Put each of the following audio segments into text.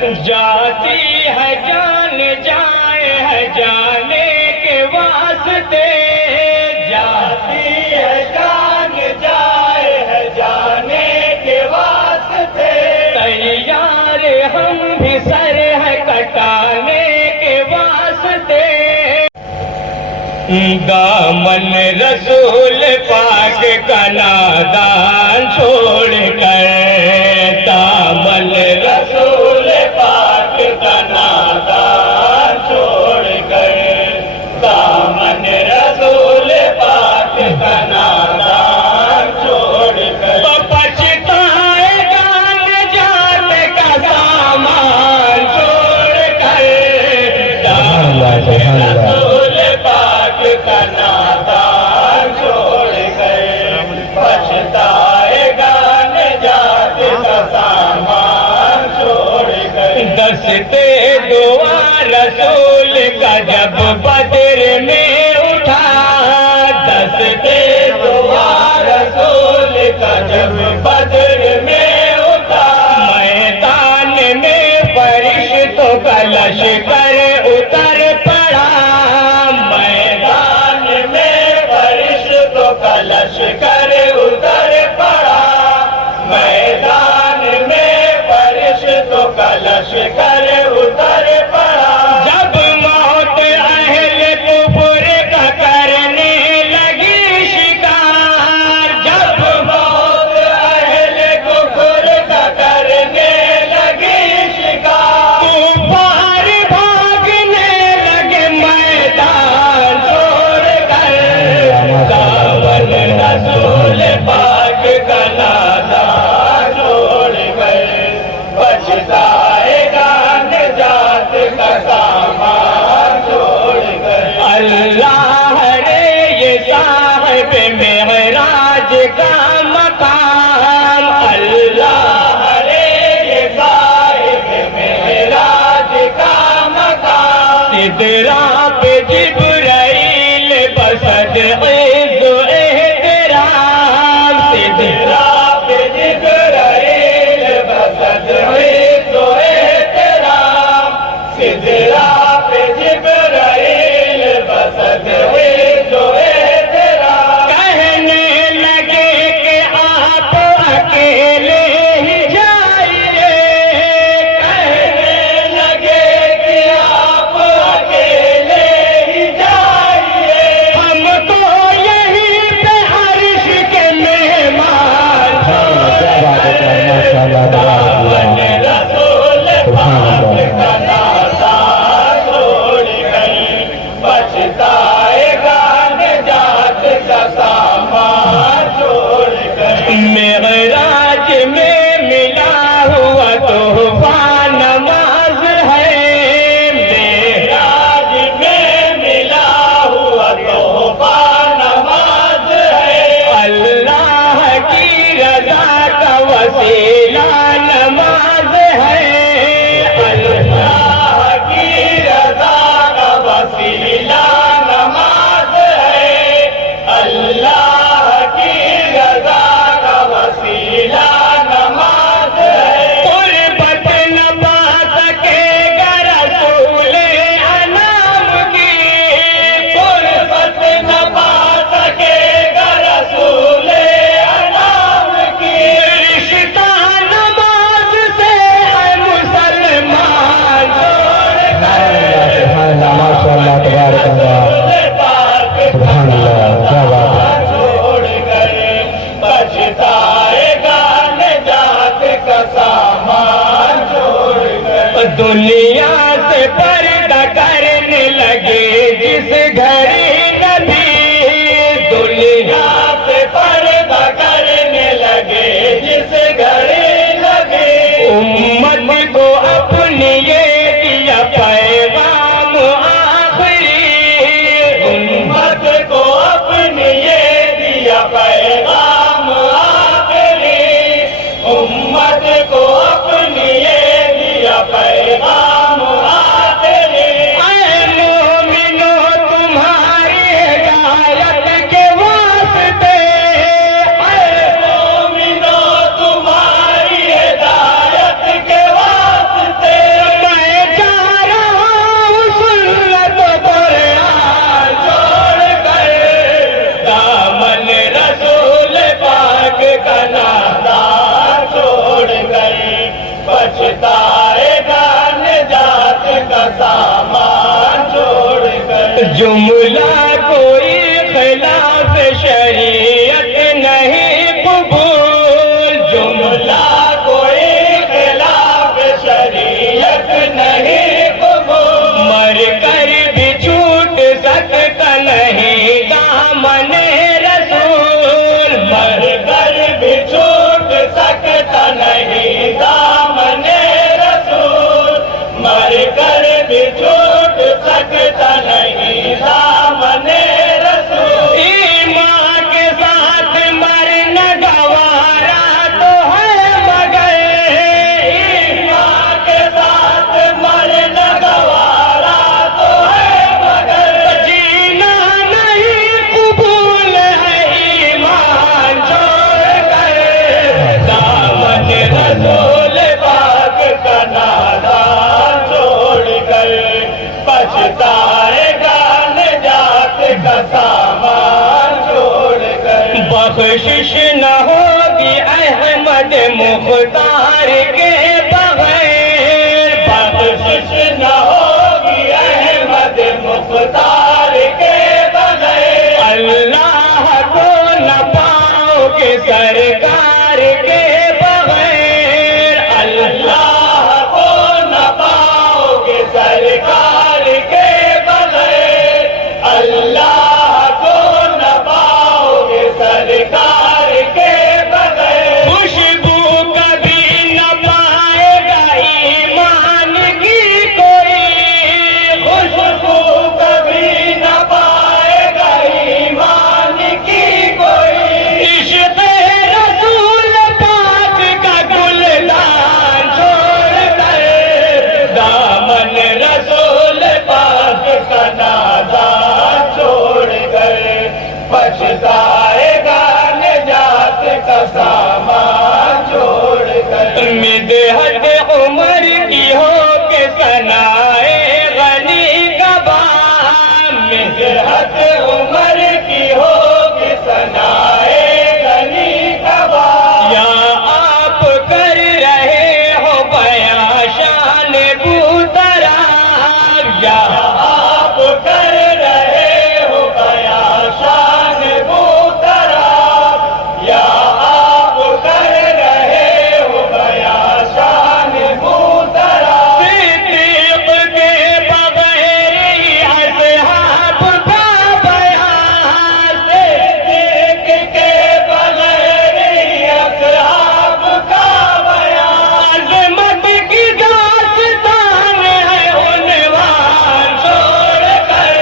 جاتی ہے جان جائے ہے جانے کے واسطے، جاتی ہے جان جائے ہے جانے کے واسطے، تیار ہم بھی سر ہے کٹانے کے واسطے، دامن رسول پاک کا نادان چھوڑ کر، دامن رسول پاک کا نادان چھوڑ کر، دامن رسول پاک کا نادان چھوڑ کر، تو پچھتائے گا نجات کا سامان چھوڑ کر، دامن رسول پاک کا نادان چھوڑ کر، پچھتائے گا نجات کا سامان چھوڑ کر، دستے دعا رسول کا جب بدر میں اٹھا، دستے دعا رسول کا جب بدر میں اٹھا، میدان میں فرشتوں کا لشکر اتر پڑا، میدان میں فرشتوں کا لشکر اتر پڑا، میدان میں فرشتوں کا لشکر اتر پڑا، جب موت اہل کفر کا کرنے لگی شکار، جب موت اہل کفر کا کرنے لگی شکار، کفار بھاگنے لگے میدان چھوڑ کر، دامن رسول پاک کا نادان چھوڑ کر، پچھتائے گا نجات کا سامان چھوڑ کر، اللہ رے یہ صاحب معراج کا مقام، اللہ رے یہ صاحب معراج کا مقام، سدرا پہ جبرائیل بسد عز و احترام، سدرا پہ جبرائیل بسد عز و احترام، سدرا پہ جبرائیل بسد عز و احترام، کہنے لگے کہ آپ اکیلے ہی جائیے، کہنے لگے کہ آپ اکیلے ہی جائیے، ہم تو یہیں پہ عرش کے مہمان چھوڑ کر، دامن رسول پاک کا نادان چھوڑ کر، پچھتائے گا نجات کا سامان چھوڑ کر، معراج میں ملا ہوا تحفہ نماز ہے، معراج میں ملا ہوا تحفہ نماز ہے، اللہ کی رضا کا وسیلہ نماز ہے، اللہ کی رضا کا وسیلہ نماز ہے، اللہ کی رضا کا وسیلہ نماز ہے، قربت نہ پا سکے گا رسول انام کی، قربت نہ پا سکے گا رسول انام کی، رشتہ نماز سے ہے مسلمان چھوڑ کر، ماشاء اللہ تبارک اللہ، سبحان اللہ، کیا بات ہے، چھوڑ کر، پچھتائے گا نجات کا سامان چھوڑ کر، دنیا سے پردہ کرنے لگے جس گھڑی نبی، دنیا سے پردہ کرنے لگے جس گھڑی نبی، امت کو اپنی یہ دیا پیغام آخری، امت کو اپنی یہ دیا پیغام آخری، امت کو اپنی یہ دیا پیغام آخری، اے مومنو تمہاری ہدایت کے واسطے، اے مومنو تمہاری ہدایت کے واسطے، پچھتائے گا نجات کا سامان چھوڑ کر جملہ کوئی خلاف شریعت نہیں قبول جملہ کوئی خلاف شریعت نہیں قبول مر کر بھی چھوٹ سکتا نہیں دامن رسول مر کر بھی چھوٹ سکتا نہیں دامن رسول مر کر بھی چھوٹ سکتا نہیں دامن رسول ایمان کے ساتھ مرنا گوارا تو ہے مگر ایمان کے ساتھ مرنا گوارا تو ہے مگر جینا نہیں قبول ہے ایمان چھوڑ کر دامن رسول پاک کا نادان چھوڑ کر پچھتائے گا نجات کا سامان چھوڑ کر بخشش نہ ہوگی احمد مختار کے بغیر بخشش نہ ہوگی احمد مختار کے بغیر اللہ کو نہ پاؤ گے سرکار کے بغیر اللہ کو نہ پاؤ گے سرکار کے بغیر اللہ کو نہ پاؤ گے سرکار کے بغیر خوشبو کبھی نہ پائے گا ایمان کی کوئی خوشبو کبھی نہ پائے گا ایمان کی کوئی عشق رسول پاک کا گلدان چھوڑ کر دامن رسول پاک کا نادان چھوڑ کر پچھتائے گا نجات کا سامان چھوڑ کر مدحت عمر کی ہو کے ثنائے غنی کا بام مدحت عمر کی ہو کے ثنائے غنی کا بام یا آپ کر رہے ہو بیاں شان بوتراب یا آپ کر رہے ہو بیاں شان بوتراب یا آپ کر رہے ہو بیاں شان بوتراب صدیق کے بغیر ہی اصحاب کا بیان صدیق کے بغیر ہی اصحاب کا بیان عظمت کی داستان ہے عنوان چھوڑ کر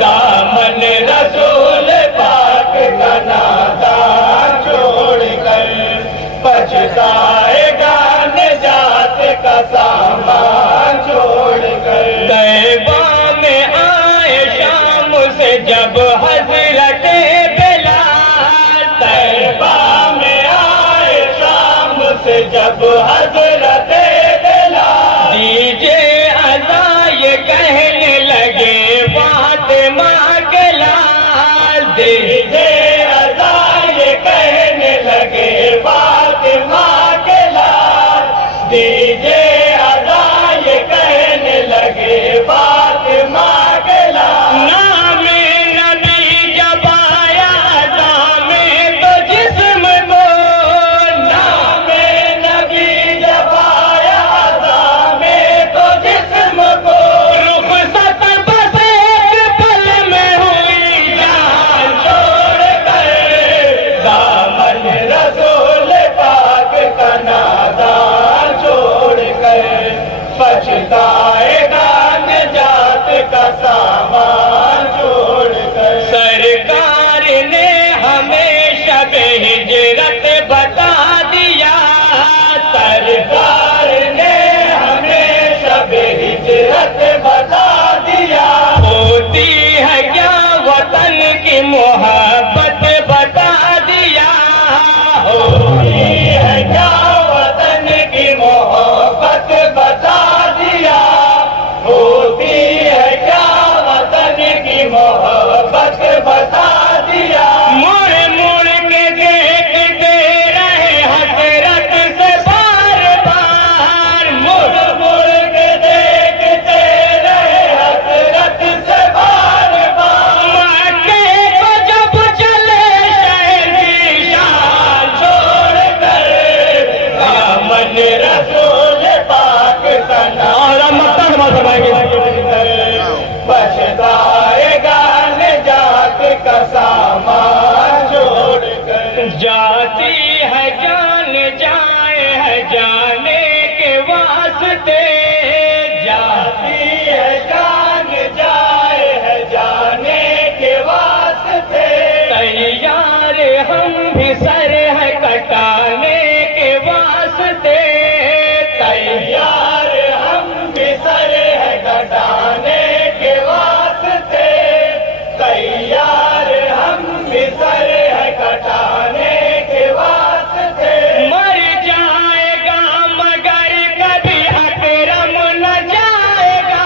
دامن رسول پاک کا نادان چھوڑ کر پچھتائے گا نجات کا سامان چھوڑ کر طیبہ میں آئے شام سے جب حضرت بلال طیبہ میں آئے شام سے جب حضرت بلال دیجے اذان یہ کہنے لگے فاطمہ کے لال دیجے اذان یہ کہنے لگے فاطمہ کے لال دیجے اذان یہ کہنے لگے فاطمہ کے لال نام نبی جب آیا اذان میں تو جسم کو نام نبی جب آیا اذان میں تو جسم کو رخصت بس ایک پل میں ہوئی جان چھوڑ کر دامن رسول پاک کا نادان چھوڑ کر پچھتائے گا نجات کا سامان چھوڑ کر سرکار نے ہمیں شب ہجرت بتا دیا سرکار نے ہمیں شب ہجرت بتا دیا ہوتی ہے کیا وطن کی محبت بتا دیا ہوتی ہے کیا وطن کی محبت بتا دیا ہوتی ہے کیا وطن کی محبت بتا دیا مڑ مڑ کے دیکھتے رہے حسرت سے بار بار واسطے جاتی ہے جان جائے ہے جانے کے واسطے تیار ہم بھی سر ہے کٹانے کے واسطے تیار ہم بھی سر ہے کٹانے کے واسطے تیار ہم بھی سر ہے کٹانے کے واسطے مر جائے گا مگر کبھی اکرم نہ جائے گا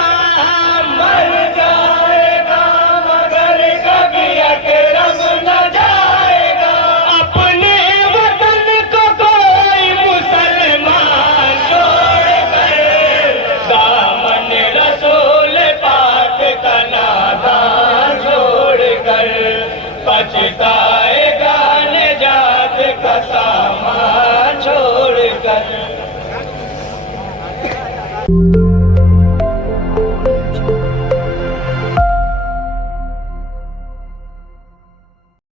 مر جائے گا مگر کبھی اکرم نہ جائے گا اپنے وطن کو کوئی مسلمان چھوڑ کر دامن رسول پاک کا نادان چھوڑ کر پچھتائے گا نجات کا سامان چھوڑ کر